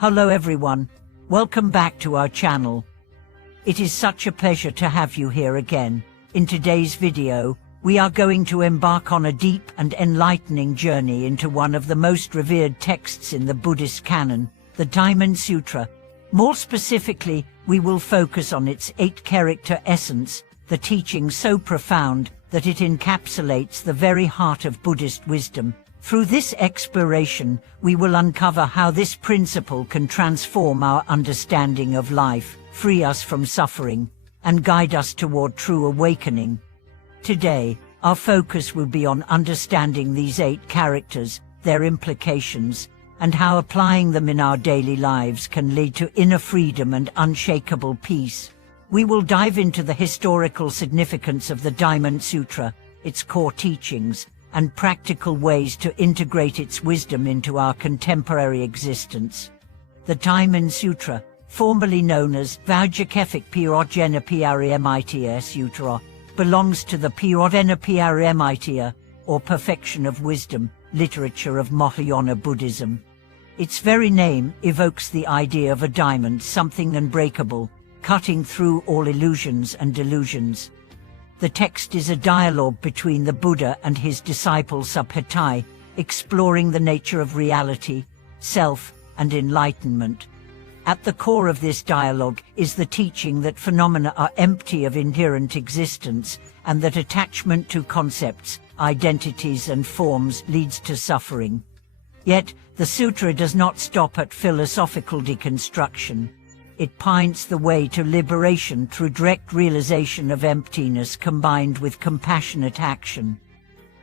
Hello everyone, welcome back to our channel. It is such a pleasure to have you here again. In today's video, we are going to embark on a deep and enlightening journey into one of the most revered texts in the Buddhist canon, the Diamond Sutra. More specifically, we will focus on its 8-character essence, the teaching so profound that it encapsulates the very heart of Buddhist wisdom. Through this exploration, we will uncover how this principle can transform our understanding of life, free us from suffering, and guide us toward true awakening. Today, our focus will be on understanding these 8 characters, their implications, and how applying them in our daily lives can lead to inner freedom and unshakable peace. We will dive into the historical significance of the Diamond Sutra, its core teachings, and practical ways to integrate its wisdom into our contemporary existence. The Diamond Sutra, formerly known as Vajrakephic Pyrodhenapiyariyamitiya Sutra, belongs to the Pyrodhenapiyariyamitiya, or Perfection of Wisdom, literature of Mahayana Buddhism. Its very name evokes the idea of a diamond, something unbreakable, cutting through all illusions and delusions. The text is a dialogue between the Buddha and his disciple Subhatai, exploring the nature of reality, self, and enlightenment. At the core of this dialogue is the teaching that phenomena are empty of inherent existence, and that attachment to concepts, identities, and forms leads to suffering. Yet, the sutra does not stop at philosophical deconstruction. It points the way to liberation through direct realization of emptiness combined with compassionate action.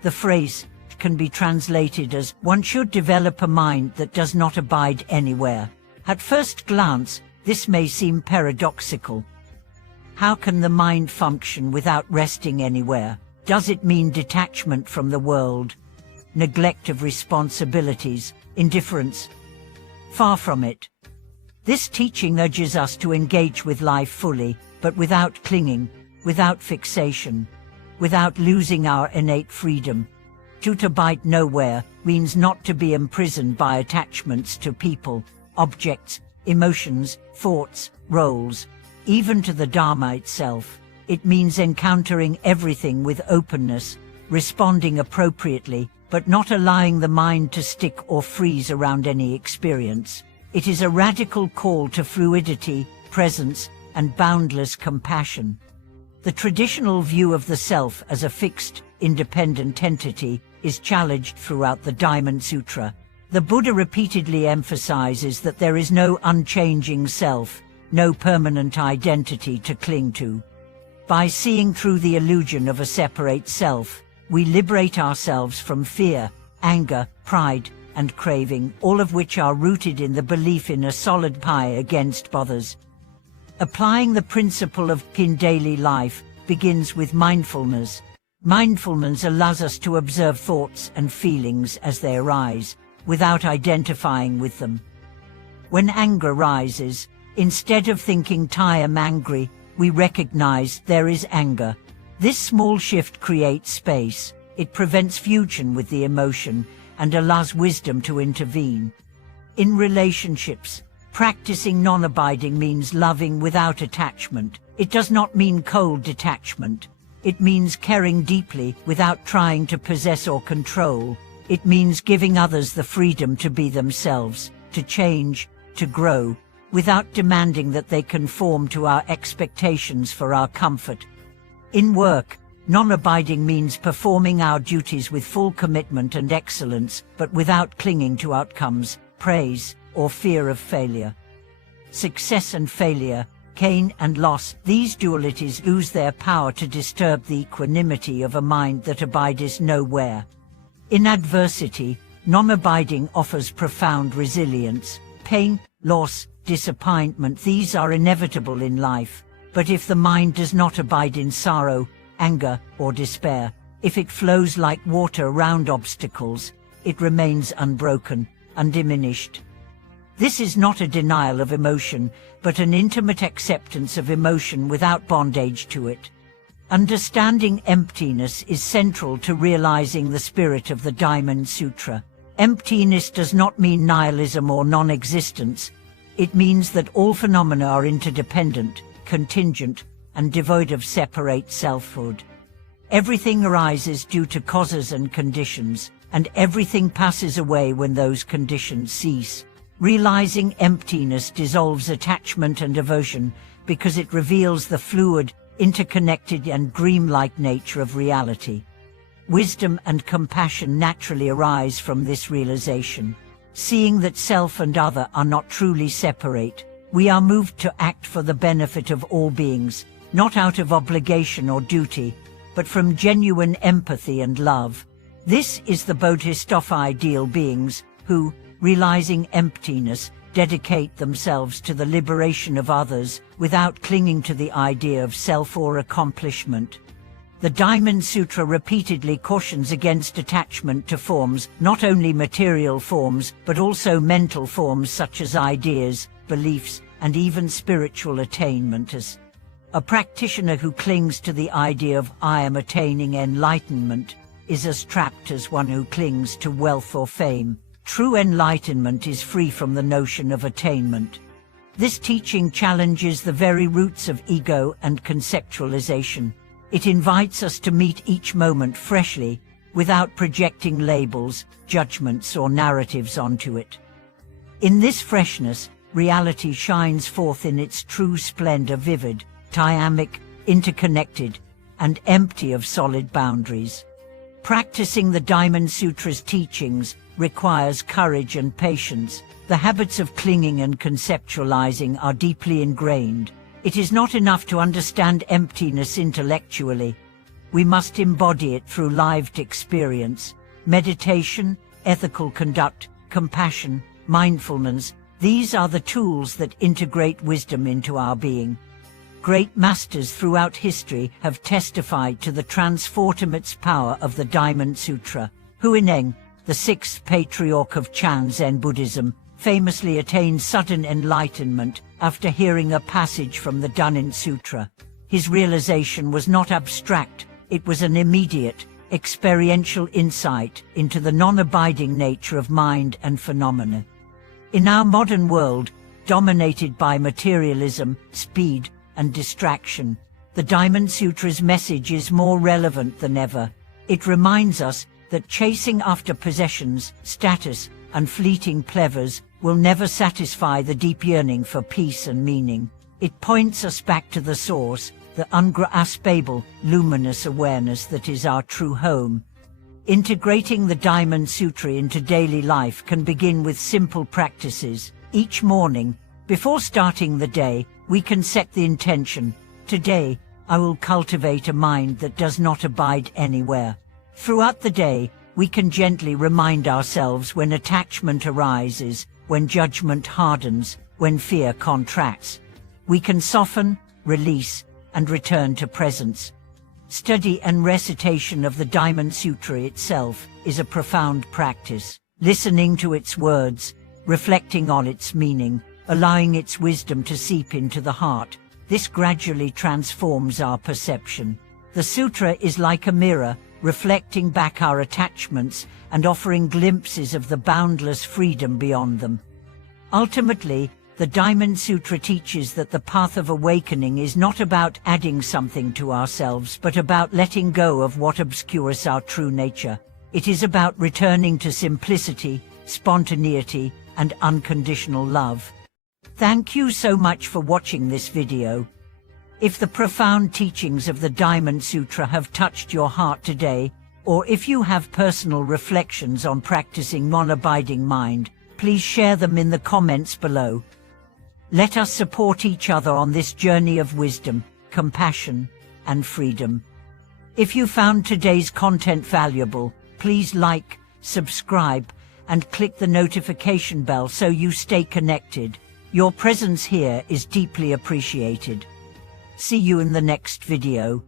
The phrase can be translated as, "One should develop a mind that does not abide anywhere." At first glance, this may seem paradoxical. How can the mind function without resting anywhere? Does it mean detachment from the world, neglect of responsibilities, indifference? Far from it. This teaching urges us to engage with life fully, but without clinging, without fixation, without losing our innate freedom. To abide nowhere means not to be imprisoned by attachments to people, objects, emotions, thoughts, roles, even to the Dharma itself. It means encountering everything with openness, responding appropriately, but not allowing the mind to stick or freeze around any experience. It is a radical call to fluidity, presence, and boundless compassion. The traditional view of the self as a fixed, independent entity is challenged throughout the Diamond Sutra. The Buddha repeatedly emphasizes that there is no unchanging self, no permanent identity to cling to. By seeing through the illusion of a separate self, we liberate ourselves from fear, anger, pride, and craving, all of which are rooted in the belief in a solid pie against others. Applying the principle of in daily life begins with mindfulness. Mindfulness allows us to observe thoughts and feelings as they arise, without identifying with them. When anger rises, instead of thinking "I am angry," we recognize there is anger. This small shift creates space. It prevents fusion with the emotion and allows wisdom to intervene. In relationships, practicing non-abiding means loving without attachment. It does not mean cold detachment. It means caring deeply without trying to possess or control. It means giving others the freedom to be themselves, to change, to grow, without demanding that they conform to our expectations for our comfort. In work, non-abiding means performing our duties with full commitment and excellence, but without clinging to outcomes, praise, or fear of failure. Success and failure, gain and loss, these dualities lose their power to disturb the equanimity of a mind that abides nowhere. In adversity, non-abiding offers profound resilience. Pain, loss, disappointment, these are inevitable in life. But if the mind does not abide in sorrow, anger, or despair, if it flows like water around obstacles, it remains unbroken, undiminished. This is not a denial of emotion, but an intimate acceptance of emotion without bondage to it. Understanding emptiness is central to realizing the spirit of the Diamond Sutra. Emptiness does not mean nihilism or non-existence. It means that all phenomena are interdependent, contingent, and devoid of separate selfhood. Everything arises due to causes and conditions, and everything passes away when those conditions cease. Realizing emptiness dissolves attachment and aversion because it reveals the fluid, interconnected and dreamlike nature of reality. Wisdom and compassion naturally arise from this realization. Seeing that self and other are not truly separate, we are moved to act for the benefit of all beings, not out of obligation or duty, but from genuine empathy and love. This is the Buddhist of ideal beings who, realizing emptiness, dedicate themselves to the liberation of others without clinging to the idea of self or accomplishment. The Diamond Sutra repeatedly cautions against attachment to forms, not only material forms, but also mental forms such as ideas, beliefs, and even spiritual attainment. A practitioner who clings to the idea of "I am attaining enlightenment" is as trapped as one who clings to wealth or fame. True enlightenment is free from the notion of attainment. This teaching challenges the very roots of ego and conceptualization. It invites us to meet each moment freshly, without projecting labels, judgments, or narratives onto it. In this freshness, reality shines forth in its true splendor, vivid, dynamic, interconnected, and empty of solid boundaries. Practicing the Diamond Sutra's teachings requires courage and patience. The habits of clinging and conceptualizing are deeply ingrained. It is not enough to understand emptiness intellectually. We must embody it through lived experience. Meditation, ethical conduct, compassion, mindfulness, these are the tools that integrate wisdom into our being. Great masters throughout history have testified to the transformative power of the Diamond Sutra. Huineng, the sixth patriarch of Chan Zen Buddhism, famously attained sudden enlightenment after hearing a passage from the Diamond Sutra. His realization was not abstract, it was an immediate, experiential insight into the non-abiding nature of mind and phenomena. In our modern world, dominated by materialism, speed, and distraction, the Diamond Sutra's message is more relevant than ever. It reminds us that chasing after possessions, status, and fleeting pleasures will never satisfy the deep yearning for peace and meaning. It points us back to the source, the ungraspable, luminous awareness that is our true home. Integrating the Diamond Sutra into daily life can begin with simple practices. Each morning, before starting the day, we can set the intention, "Today, I will cultivate a mind that does not abide anywhere." Throughout the day, we can gently remind ourselves when attachment arises, when judgment hardens, when fear contracts. We can soften, release, and return to presence. Study and recitation of the Diamond Sutra itself is a profound practice. Listening to its words, reflecting on its meaning, allowing its wisdom to seep into the heart, this gradually transforms our perception. The sutra is like a mirror, reflecting back our attachments and offering glimpses of the boundless freedom beyond them. Ultimately, the Diamond Sutra teaches that the path of awakening is not about adding something to ourselves, but about letting go of what obscures our true nature. It is about returning to simplicity, spontaneity, and unconditional love. Thank you so much for watching this video. If the profound teachings of the Diamond Sutra have touched your heart today, or if you have personal reflections on practicing non-abiding mind, please share them in the comments below. Let us support each other on this journey of wisdom, compassion, and freedom. If you found today's content valuable, please like, subscribe, and click the notification bell so you stay connected. Your presence here is deeply appreciated. See you in the next video.